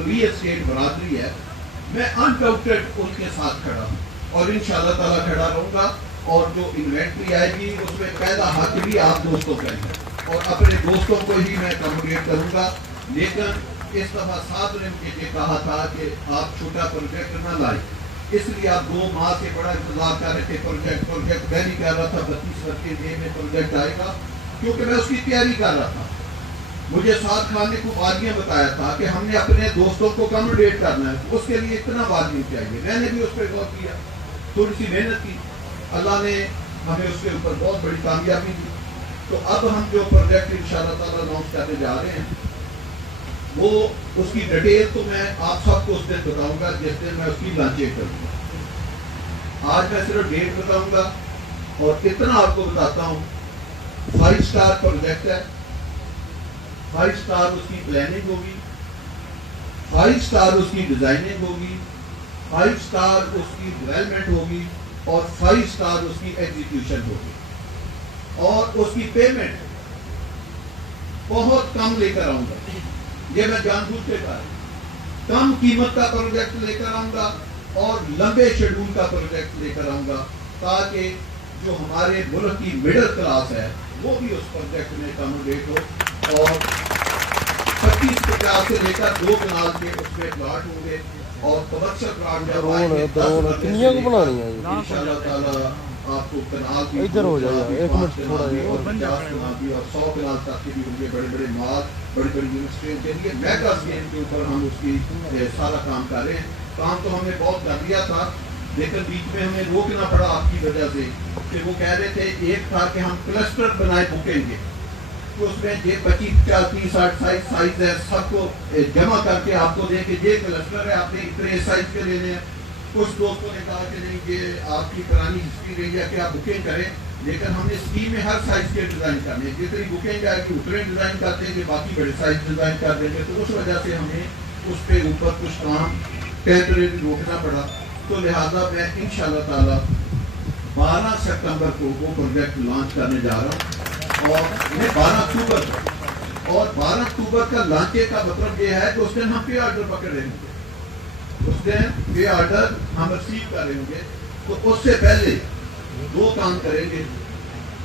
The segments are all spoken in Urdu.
جو ریل اسٹیٹ برادری ہے، میں انڈاؤٹڈ ان کے ساتھ کھڑا ہوں اور انشاءاللہ تعالیٰ کھڑا رہوں گا. اور جو انوینٹری آئے گی اس میں پہلا حق بھی آپ دوستوں کا ہے اور اپنے دوستوں کو ہی میں اکاموڈیٹ کروں گا. لیکن اس دفعہ صاحب نے مجھے یہ کہا تھا کہ آپ چھوٹا پروجیکٹ نہ لائیں، اس لیے آپ 2 ماہ سے بڑا انتظار کر رہے تھے. پروجیکٹ میں نہیں کہہ رہا تھا 32 کے میں پروجیکٹ آئے گا، کیونکہ میں اس کی تیاری کر رہا تھا. مجھے سعد خان نے کو والیاں بتایا تھا کہ ہم نے اپنے دوستوں کو اکاموڈیٹ کرنا ہے، اس کے لیے اتنا والیوں چاہیے. میں نے بھی اس پہ غور کیا، تھوڑی سی محنت کی، اللہ نے ہمیں اس کے اوپر بہت بڑی کامیابی دی. تو اب ہم جو پروجیکٹ انشاءاللہ تعالیٰ لانچ کرنے جا رہے ہیں وہ اس کی ڈیٹیل تو میں آپ سب کو اس دن بتاؤں گا جس دن میں اس کی لانچنگ کروں گا. آج میں صرف ڈیٹ بتاؤں گا اور اتنا آپ کو بتاتا ہوں، 5 سٹار پروجیکٹ ہے. 5 سٹار اس کی پلاننگ ہوگی، 5 سٹار اس کی ڈیزائننگ ہوگی، 5 سٹار اس کی ڈیولپمنٹ ہوگی اور 5 سٹار اس کی ایگزیکیوشن ہوگی. اور اس کی پیمنٹ بہت کم لے کر آؤں گا. یہ میں جان بوجھ کے کہا، کم قیمت کا پروجیکٹ لے کر آؤں گا اور لمبے شیڈول کا پروجیکٹ لے کر آؤں گا تاکہ جو ہمارے ملک کی مڈل کلاس ہے وہ بھی اس پروجیکٹ میں اکاموڈیٹ ہو. اور 25-50 سے لے کر 2 کنال کے اس میں پلاٹ ہوں گے اور کمرشل پلاٹ جب آئیں گے انشاءاللہ تعالیٰ آپ کو کنال بھی ادھر ہو جائے گا. 1 منٹ تھوڑا اور 50 کنال بھی اور 100 کنال تک کے بھی ہوں گے. بڑے بڑے مال، بڑی بڑی یونیورسٹیوں کے لیے میگا اسکیم کے اوپر ہم اس کی سارا کام کر رہے ہیں. کام تو ہم نے بہت کر لیا تھا لیکن بیچ میں ہمیں روکنا پڑا آپ کی وجہ سے کہ وہ کہہ رہے تھے ایک تھا کہ ہم کلسٹر بنائے بکیں گے، تو اس میں یہ 25-50-60 سائز ہے، سب کو جمع کر کے آپ کو دیں کہ یہ کلسٹر ہے، آپ نے اتنے سائز کے لینے ہیں. کچھ دوستوں نے کہا کہ نہیں یہ آپ کی پرانی ہسٹری رہی ہے کہ آپ بکنگ کریں، لیکن ہم نے اسکیم میں ہر سائز کے ڈیزائن کرنے ہیں. جتنی بکنگ آئے گی اتنے ڈیزائن کرتے ہیں کہ باقی بڑے سائز ڈیزائن کر دیں گے. تو اس وجہ سے ہمیں اس پہ اوپر کچھ کام ٹیمپریری روکنا پڑا. تو لہٰذا میں انشاءاللہ تعالیٰ 12 ستمبر کو وہ پروجیکٹ لانچ کرنے جا رہا ہوں اور میں 12 اکتوبر کو، اور 12 اکتوبر کا لانچے کا مطلب یہ ہے کہ اس دن ہم پے آرڈر پکڑ رہے ہوں گے، اس دن پے آرڈر ہم ریسیو کر رہے ہوں گے. تو اس سے پہلے 2 کام کریں گے.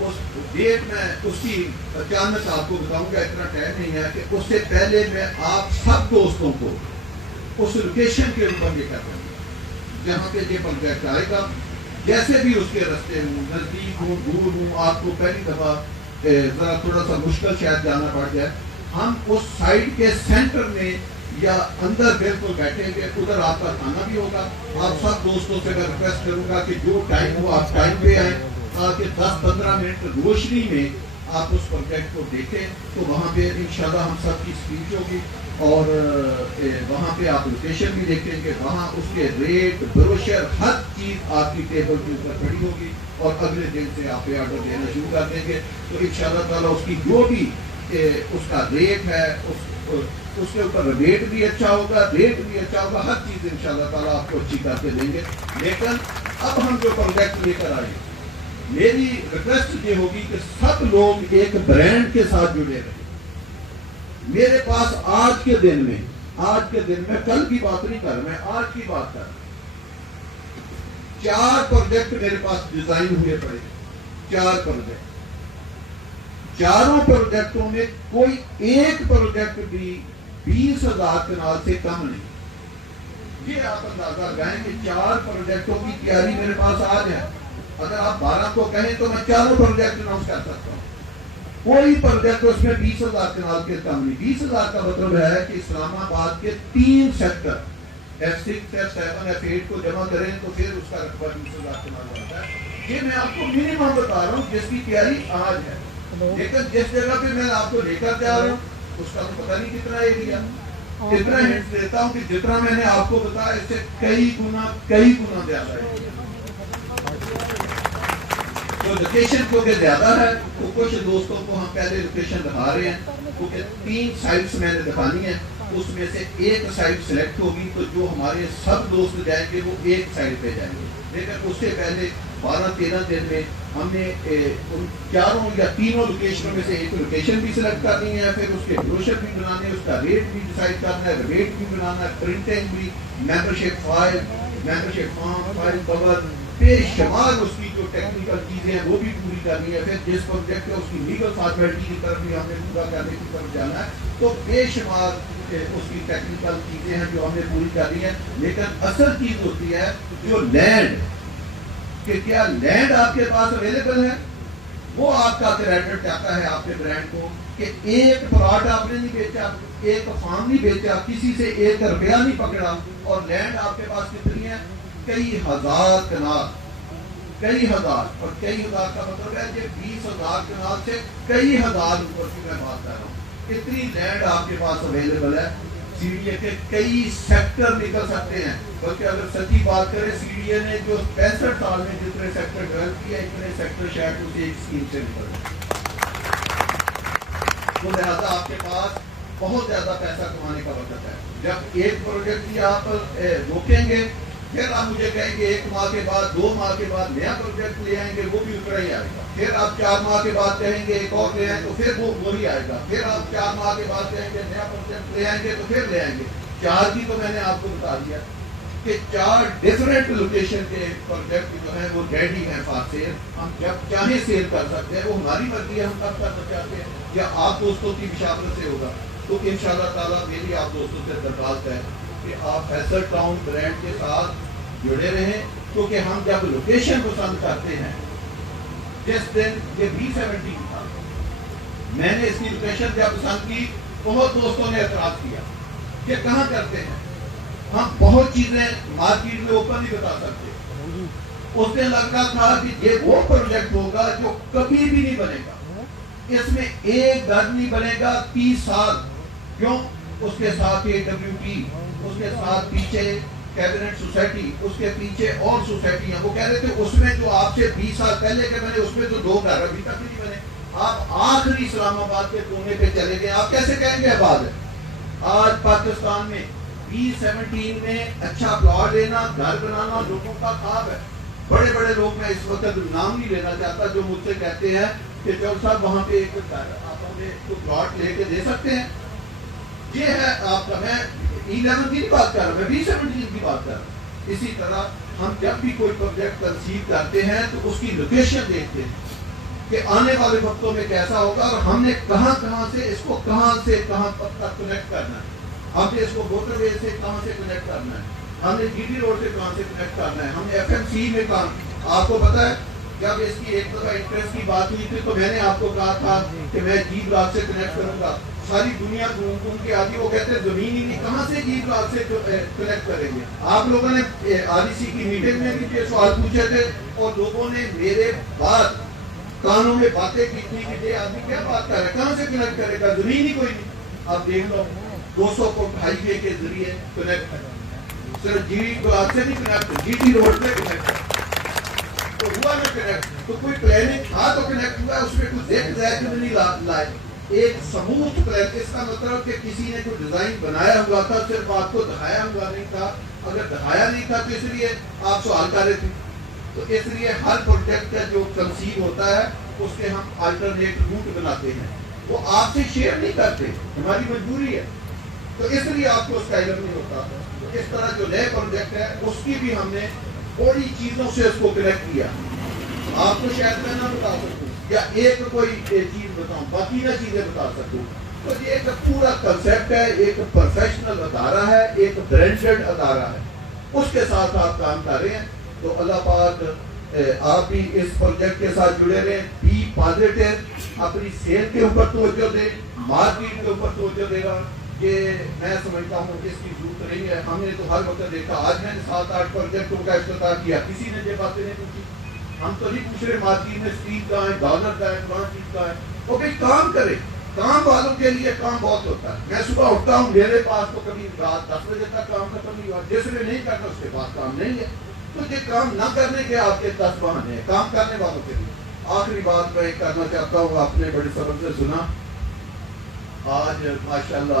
اس ڈیٹ میں اس کی اچانک آپ کو بتاؤں گا، اتنا ٹائم نہیں ہے کہ اس سے پہلے میں آپ سب دوستوں کو اس لوکیشن کے اوپر یہ کر دیں گے جہاں پہ یہ پروجیکٹ آئے گا. جیسے بھی اس کے رستے ہوں، نزدیک ہوں، دور ہوں، آپ کو پہلی دفعہ ذرا تھوڑا سا مشکل شاید جانا پڑ جائے، ہم اس سائٹ کے سینٹر میں یا اندر بالکل بیٹھیں گے. ادھر آپ کا کھانا بھی ہوگا. آپ سب دوستوں سے میں ریکویسٹ کروں گا کہ جو ٹائم ہو آپ ٹائم پہ آئیں تاکہ 10-15 منٹ روشنی میں آپ اس پروجیکٹ کو دیکھیں. تو وہاں پہ انشاءاللہ ہم سب کی اسپیچ ہوگی اور وہاں پہ آپ لوکیشن بھی دیکھیں گے. وہاں اس کے ریٹ، بروشر، ہر چیز آپ کی ٹیبل کے اوپر پڑی ہوگی اور اگلے دن سے آپ پہ آرڈر دینا شروع کر دیں گے. تو انشاءاللہ تعالیٰ اس کی جو بھی اس کا ریٹ ہے اس کے اوپر ریٹ بھی اچھا ہوگا، ریٹ بھی اچھا ہوگا، ہر چیز انشاءاللہ تعالیٰ آپ کو اچھی کر کے دیں گے. لیکن اب ہم جو پروجیکٹ لے کر آئے، میری ریکویسٹ یہ ہوگی کہ سب لوگ ایک برانڈ کے ساتھ جڑے رہیں. میرے پاس آج کے دن میں کل کی بات نہیں کر رہا، میں آج کی بات کر رہا ہوں. 4 پروجیکٹ میرے پاس ڈیزائن ہوئے پڑے، 4 پروجیکٹ. 4 پروجیکٹوں میں کوئی ایک پروجیکٹ بھی 20,000 کنال سے کم نہیں. یہ آپ اندازہ لگائیں کہ 4 پروجیکٹوں کی تیاری میرے پاس آج ہے. اگر آپ 12 کو کہیں تو میں 4 پروجیکٹ اناؤنس کر سکتا ہوں. کوئی پروجیکٹ اس میں 20,000 کنال کے کم نہیں. 20,000 کا مطلب ہے کہ اسلام آباد کے 3 سیکٹر F6, F7, F8 کو جمع کریں تو پھر اس کا رقبہ 20,000 کنال ہوتا ہے. یہ میں آپ کو منیمم بتا رہا ہوں جس کی تیاری آج ہے. لیکن جس جگہ پہ میں آپ کو لے کر جا رہا ہوں اس کا تو پتہ نہیں کتنا ایریا. اتنا ہنٹ دیتا ہوں کہ جتنا میں نے آپ کو بتایا اس سے کئی گنا زیادہ ہے. تو لوکیشن کیونکہ زیادہ ہے تو کچھ دوستوں کو ہم پہلے لوکیشن دکھا رہے ہیں کیونکہ 3 سائٹس میں نے دکھانی ہے. اس میں سے ایک سائٹ سلیکٹ ہوگی تو جو ہمارے سب دوست جائیں گے وہ ایک سائٹ پہ جائیں گے. لیکن اس سے پہلے 12-13 دن میں ہم نے ان چاروں یا تینوں لوکیشنوں میں سے ایک لوکیشن بھی سلیکٹ کرنی ہے, پھر اس کے بروشر بھی بنانے ہیں, اس کا ریٹ بھی ڈیسائیڈ کرنا ہے, ریٹ بھی بنانا ہے, پرنٹنگ بھی, membership file, membership form, file cover, بے شمار اس کی جو ٹیکنیکل چیزیں ہیں وہ بھی پوری کرنی ہے. پھر جس پروجیکٹ ہے اس کی لیگل فارمیلٹی کی طرف بھی ہم نے پورا کرنے کی طرف جانا ہے. تو بے شمار اس کی ٹیکنیکل چیزیں ہیں جو ہم نے پوری کرنی ہے. لیکن اصل چیز ہوتی ہے جو لینڈ, کہ کیا لینڈ آپ کے پاس اویلیبل ہے. وہ آپ کا کریڈر چاہتا ہے آپ کے برانڈ کو کہ ایک پلاٹ آپ نے نہیں بیچا, ایک فارم نہیں بیچا, کسی سے 1 روپیہ نہیں پکڑا, اور لینڈ آپ کے پاس کتنی ہے, کئی ہزار کنال, کئی ہزار. اور کئی ہزار کا مطلب ہے کہ 20,000 کنال سے کئی ہزار اوپر کی میں بات کر رہا ہوں. اتنی لینڈ آپ کے پاس اویلیبل ہے. سی ڈی اے کے کئی سیکٹر نکل سکتے ہیں, بلکہ اگر سچی بات کریں سی ڈی اے نے جو 65 سال میں جتنے سیکٹر ڈیولپ کیا اتنے سیکٹر شاید اسے ایک اسکیم سے نکل گئے. تو لہٰذا آپ کے پاس بہت زیادہ پیسہ کمانے کا وقت ہے. جب ایک پروجیکٹ بھی آپ روکیں گے, پھر آپ مجھے کہیں گے 1 ماہ کے بعد 2 ماہ کے بعد نیا پروجیکٹ لے آئیں گے, وہ بھی اتنا ہی آئے گا. پھر آپ 4 ماہ کے بعد کہیں گے ایک اور لے آئیں تو پھر وہ وہی آئے گا. پھر آپ 4 ماہ کے بعد کہیں گے نیا پروجیکٹ لے آئیں گے تو پھر لے آئیں گے. 4 کی تو میں نے آپ کو بتا دیا کہ 4 ڈفرینٹ لوکیشن کے پروجیکٹ جو ہیں وہ ریڈی ہیں فار سیل. ہم جب چاہیں سیل کر سکتے ہیں, وہ ہماری مرضی ہے, ہم کب کرنا چاہتے ہیں, یا آپ دوستوں کی مشاورت سے ہوگا. تو انشاءاللہ تعالیٰ میری آپ دوستوں سے درخواست ہے کہ آپ فیصل ٹاؤن برانڈ کے ساتھ جڑے رہیں, کیونکہ ہم جب لوکیشن پسند کرتے ہیں, جس دن یہ B-17 تھا, میں نے اس کی لوکیشن جب پسند کی, بہت دوستوں نے اعتراض کیا کہ کہاں کرتے ہیں, ہم بہت چیزیں مارکیٹ میں اوپن نہیں بتا سکتے. اس دن لگ رہا تھا کہ یہ وہ پروجیکٹ ہوگا جو کبھی بھی نہیں بنے گا, اس میں ایک گھر نہیں بنے گا 30 سال. کیوں؟ اس کے ساتھ AWP, اس کے ساتھ پیچھے کیبنٹ سوسائٹی, اس کے پیچھے اور سوسائٹیاں. وہ کہہ رہے تھے اس میں جو آپ سے 20 سال پہلے کے بنے اس میں تو 2 گھر ابھی تک نہیں بنے. آپ آخری اسلام آباد کے کونے پہ چلے گئے, آپ کیسے کہیں گے آباد ہے. آج پاکستان میں B-17 میں اچھا پلاٹ لینا, گھر بنانا لوگوں کا خواب ہے. بڑے بڑے لوگ, میں اس وقت نام نہیں لینا چاہتا, جو مجھ سے کہتے ہیں کہ چول صاحب وہاں پہ ایک گھر آپ ہمیں پلاٹ لے کے دے سکتے ہیں. یہ ہے آپ کا, میں E11 کی نہیں بات کر رہا, میں B-17 کی بات کر رہا ہوں. اسی طرح ہم جب بھی کوئی پروجیکٹ تنصیب کرتے ہیں تو اس کی لوکیشن دیکھتے ہیں کہ آنے والے وقتوں میں کیسا ہوگا, اور ہم نے کہاں کہاں سے اس کو کہاں سے کہاں تک کنیکٹ کرنا ہے. ہم نے اس کو موٹر وے سے کہاں سے کنیکٹ کرنا ہے, ہم نے GT روڈ سے کہاں سے کنیکٹ کرنا ہے, ہم نے FMC میں کہاں. آپ کو پتا ہے جب اس کی ایک دفعہ انٹرسٹ کی بات ہوئی تھی تو میں نے آپ کو کہا تھا کہ میں G بلاک سے کنیکٹ کروں گا. ساری دنیا گھوم کے آتی, وہ کہتے ہیں زمین ہی نہیں, کہاں سے G بلاک سے کنیکٹ کریں گے. آپ لوگوں نے REC کی میٹنگ میں بھی یہ سوال پوچھے تھے, اور لوگوں نے میرے بعد کانوں میں باتیں کی تھی کہ یہ آدمی کیا بات کر رہا ہے, کہاں سے کنیکٹ کرے گا, زمین ہی کوئی نہیں. آپ دیکھ لو 200 فٹ ہائی وے کے ذریعے کنیکٹ, صرف G بلاک سے نہیں کنیکٹ, GT روڈ پہ کنیکٹ تو ہوا نا کنیکٹ. تو کوئی پلاننگ تھا تو کنیکٹ ہوا, اس میں کچھ دیکھ جائے کہ نہیں لائے. ایک سموتھ پلان, اس کا مطلب کہ کسی نے جو ڈیزائن بنایا ہوا تھا صرف آپ کو دکھایا ہوا نہیں تھا. اگر دکھایا نہیں تھا تو اس لیے آپ سوال کر رہے تھے. تو اس لیے ہر پروجیکٹ کا جو کنسیو ہوتا ہے اس کے ہم الٹرنیٹ روٹ بناتے ہیں, وہ آپ سے شیئر نہیں کرتے, ہماری مجبوری ہے. تو اس لیے آپ کو اس کا علم نہیں ہوتا. تو اس طرح جو نئے پروجیکٹ ہے اس کی بھی ہم نے تھوڑی چیزوں سے اس کو کنیکٹ کیا. آپ کو شاید میں نہ بتا سکوں یا ایک کوئی چیز بتاؤں, باقی نہ چیزیں بتا سکوں. تو یہ ایک پورا کنسیپٹ ہے, ایک پروفیشنل ادارہ ہے, ایک برانڈڈ ادارہ ہے, اس کے ساتھ آپ کام کر رہے ہیں. تو اللہ پاک آپ بھی اس پروجیکٹ کے ساتھ جڑے رہیں. بی پازیٹیو, اپنی صحت کے اوپر توجہ دیں, مارکیٹ کے اوپر توجہ دے گا. یہ میں سمجھتا ہوں کہ اس کی ضرورت نہیں ہے. ہم نے تو ہر وقت دیکھا, آج میں نے 7-8 پروجیکٹوں کا افتتاح کیا, کسی نے یہ باتیں نہیں پوچھی. ہم تو نہیں پوچھ رہے مارکیٹ میں اسٹریٹ کہاں ہے, ڈالر کا ہے, کہاں چیز کا ہے. وہ بھائی کام کرے, کام والوں کے لیے کام بہت ہوتا ہے. میں صبح اٹھتا ہوں, میرے پاس تو کبھی رات 10 بجے تک کام ختم نہیں ہوا. جس نے نہیں کرنا اس کے پاس کام نہیں ہے. تو یہ کام نہ کرنے کے آپ کے 10 بہانے ہیں, کام کرنے والوں کے لیے. آخری بات میں کرنا چاہتا ہوں, آپ نے بڑے صبر سے سنا. آج ماشاءاللہ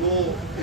2